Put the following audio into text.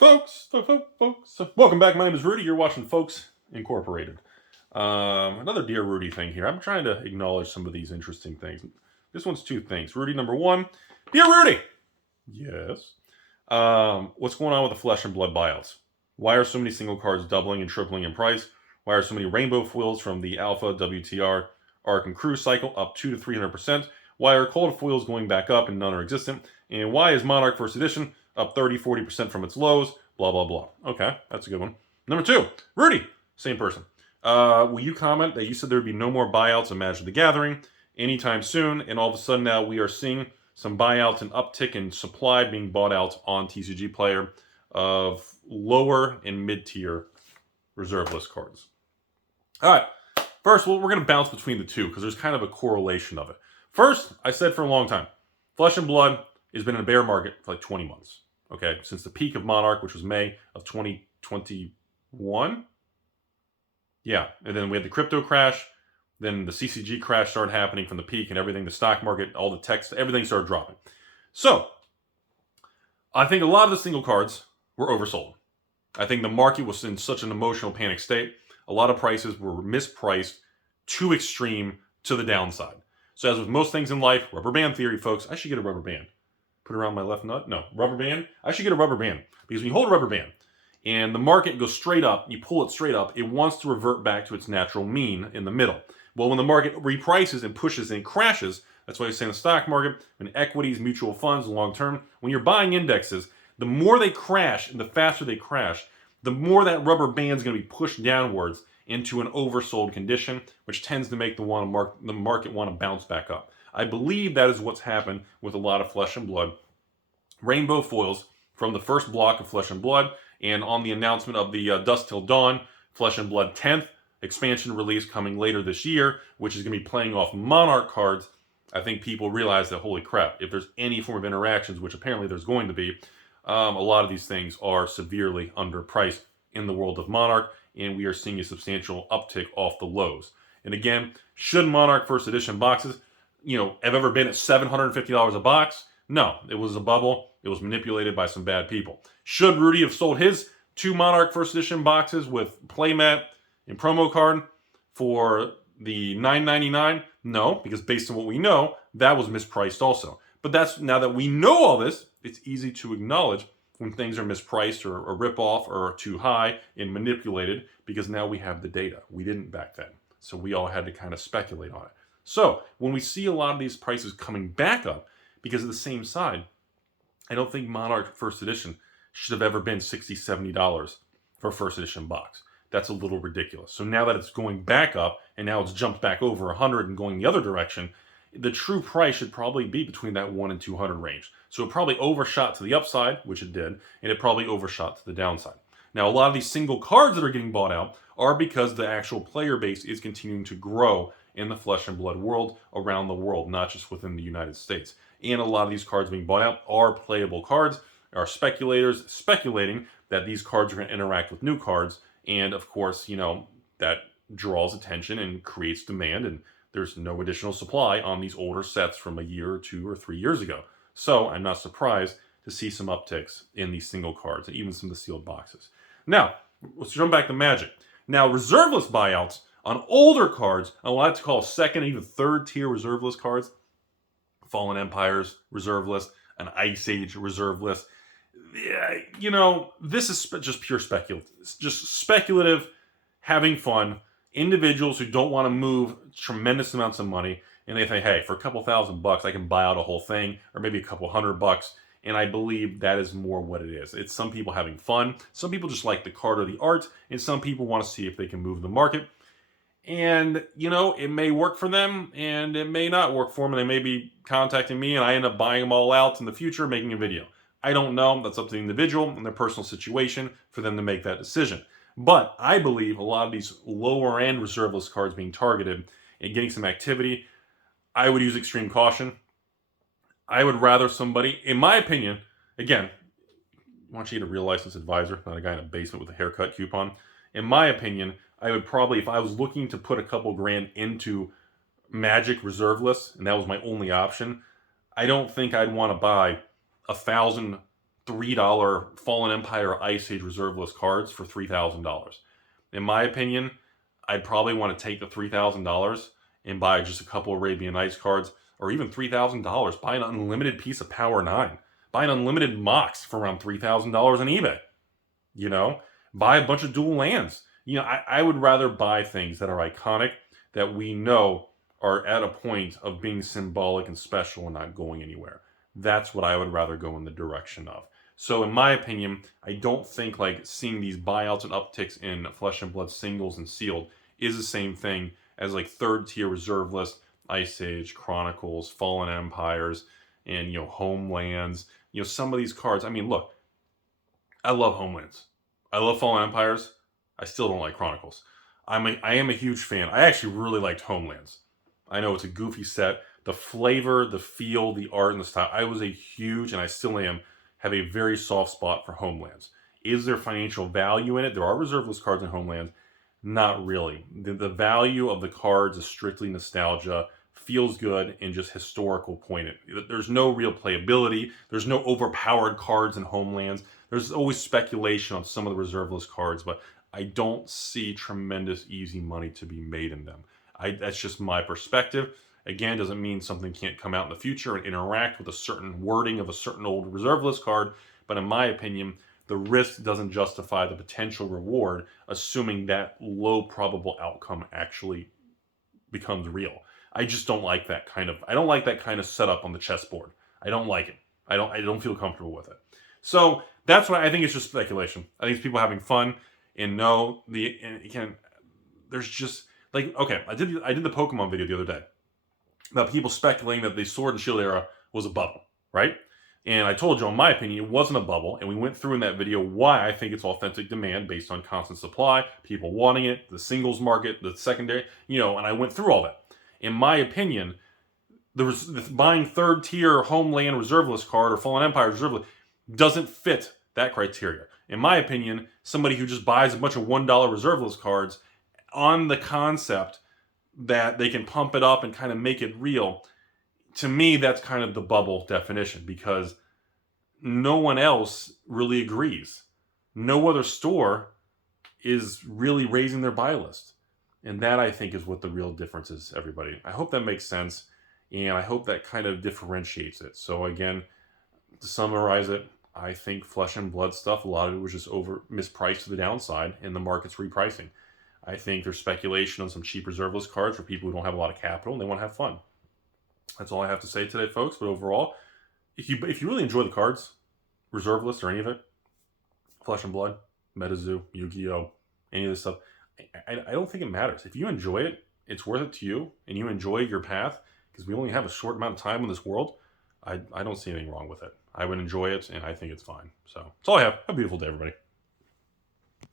Folks, welcome back. My name is Rudy. You're watching Folks Incorporated. Another Dear Rudy thing here. I'm trying to acknowledge some of these interesting things. This one's two things. Rudy, number one. Dear Rudy! Yes. What's going on with the Flesh and Blood buyouts? Why are so many single cards doubling and tripling in price? Why are so many rainbow foils from the Alpha, WTR, Arc, and Cruise cycle up 2 to 300%? Why are cold foils going back up and none are existent? And why is Monarch First Edition up 30-40% from its lows? Blah, blah, blah. Okay, that's a good one. Number two, Rudy, same person. Will you comment that you said there would be no more buyouts of Magic the Gathering anytime soon, and all of a sudden now we are seeing some buyouts and uptick in supply being bought out on TCG Player of lower and mid-tier reserve list cards. All right, first, well, we're going to bounce between the two because there's kind of a correlation of it. First, I said for a long time, Flesh and Blood has been in a bear market for like 20 months. Okay, since the peak of Monarch, which was May of 2021. Yeah, and then we had the crypto crash. Then the CCG crash started happening from the peak and everything. The stock market, all the text, everything started dropping. So, I think a lot of the single cards were oversold. I think the market was in such an emotional panic state. A lot of prices were mispriced, too extreme to the downside. So as with most things in life, rubber band theory, folks, I should get a rubber band. Put it around my left nut? No, rubber band? I should get a rubber band. Because when you hold a rubber band and the market goes straight up, you pull it straight up, it wants to revert back to its natural mean in the middle. Well, when the market reprices and pushes and crashes, that's why you say in the stock market, in equities, mutual funds, long term, when you're buying indexes, the more they crash and the faster they crash, the more that rubber band is going to be pushed downwards into an oversold condition, which tends to make the market want to bounce back up. I believe that is what's happened with a lot of Flesh and Blood rainbow foils from the first block of Flesh and Blood, and on the announcement of the Dusk Till Dawn Flesh and Blood 10th expansion release coming later this year, which is going to be playing off Monarch cards. I think people realize that, holy crap, if there's any form of interactions, which apparently there's going to be, a lot of these things are severely underpriced in the world of Monarch, and we are seeing a substantial uptick off the lows. And again, should Monarch First Edition boxes, have ever been at $750 a box? No, it was a bubble. It was manipulated by some bad people. Should Rudy have sold his 2 Monarch First Edition boxes with playmat and promo card for the $9.99? No, because based on what we know, that was mispriced also. But now that we know all this, it's easy to acknowledge when things are mispriced or a ripoff or too high and manipulated, because now we have the data. We didn't back then. So we all had to kind of speculate on it. So when we see a lot of these prices coming back up because of the same side, I don't think Monarch First Edition should have ever been $60, $70 for a First Edition box. That's a little ridiculous. So now that it's going back up and now it's jumped back over 100 and going the other direction, the true price should probably be between that 1 and 200 range. So it probably overshot to the upside, which it did, and it probably overshot to the downside. Now, a lot of these single cards that are getting bought out are because the actual player base is continuing to grow in the Flesh and Blood world around the world, not just within the United States. And a lot of these cards being bought out are playable cards, are speculators speculating that these cards are going to interact with new cards, and of course, that draws attention and creates demand, and there's no additional supply on these older sets from a year or 2 or 3 years ago. So I'm not surprised to see some upticks in these single cards and even some of the sealed boxes. Now, let's jump back to Magic. Now, reserve list buyouts on older cards, I like to call second, even third tier reserve list cards, Fallen Empires reserve list, an Ice Age reserve list. Yeah, this is just pure speculative. It's just speculative, having fun. Individuals who don't want to move tremendous amounts of money, and they think, hey, for a couple $1,000 I can buy out a whole thing, or maybe a couple $100, and I believe that is more what it is. It's some people having fun, some people just like the card or the art, and some people want to see if they can move the market. And, it may work for them, and it may not work for them, and they may be contacting me, and I end up buying them all out in the future, making a video. I don't know. That's up to the individual and their personal situation for them to make that decision. But I believe a lot of these lower end reserve list cards being targeted and getting some activity, I would use extreme caution. I would rather somebody, in my opinion, again, I want you to be a real licensed advisor, not a guy in a basement with a haircut coupon. In my opinion, I would probably, if I was looking to put a couple grand into Magic reserve lists, and that was my only option, I don't think I'd want to buy 1,000 $3 Fallen Empire Ice Age Reserve List cards for $3,000. In my opinion, I'd probably want to take the $3,000 and buy just a couple Arabian Nights cards, or even $3,000. Buy an unlimited piece of Power 9. Buy an unlimited Mox for around $3,000 on eBay. You know, buy a bunch of dual lands. You know, I would rather buy things that are iconic, that we know are at a point of being symbolic and special and not going anywhere. That's what I would rather go in the direction of. So in my opinion, I don't think like seeing these buyouts and upticks in Flesh and Blood singles and sealed is the same thing as like third tier reserve list, Ice Age, Chronicles, Fallen Empires, and, you know, Homelands. You know, some of these cards, I mean, look, I love Homelands. I love Fallen Empires. I still don't like Chronicles. I am a huge fan. I actually really liked Homelands. I know it's a goofy set. The flavor, the feel, the art, and the style. I was a huge, and I still am, have a very soft spot for Homelands. Is there financial value in it? There are reserve list cards in Homelands. Not really. The value of the cards is strictly nostalgia, feels good, and just historical pointed. There's no real playability. There's no overpowered cards in Homelands. There's always speculation on some of the reserve list cards, but I don't see tremendous easy money to be made in them. That's just my perspective. Again, doesn't mean something can't come out in the future and interact with a certain wording of a certain old reserve list card, but in my opinion, the risk doesn't justify the potential reward, assuming that low probable outcome actually becomes real. I just don't like that kind of setup on the chessboard. I don't like it. I don't feel comfortable with it. So that's why I think it's just speculation. I think it's people having fun, and there's just like, okay, I did the Pokemon video the other day about people speculating that the Sword and Shield era was a bubble, right? And I told you, in my opinion, it wasn't a bubble, and we went through in that video why I think it's authentic demand based on constant supply, people wanting it, the singles market, the secondary, and I went through all that. In my opinion, buying third tier Homeland reserve list card or Fallen Empire reserve list doesn't fit that criteria. In my opinion, somebody who just buys a bunch of $1 reserve list cards on the concept that they can pump it up and kind of make it real, to me, that's kind of the bubble definition, because no one else really agrees. No other store is really raising their buy list. And that, I think, is what the real difference is, everybody. I hope that makes sense, and I hope that kind of differentiates it. So again, to summarize it, I think Flesh and Blood stuff, a lot of it was just mispriced to the downside, and the market's repricing. I think there's speculation on some cheap reserve list cards for people who don't have a lot of capital and they want to have fun. That's all I have to say today, folks. But overall, if you really enjoy the cards, reserve list or any of it, Flesh and Blood, MetaZoo, Yu-Gi-Oh, any of this stuff, I don't think it matters. If you enjoy it, it's worth it to you, and you enjoy your path, because we only have a short amount of time in this world, I don't see anything wrong with it. I would enjoy it, and I think it's fine. So that's all I have. Have a beautiful day, everybody.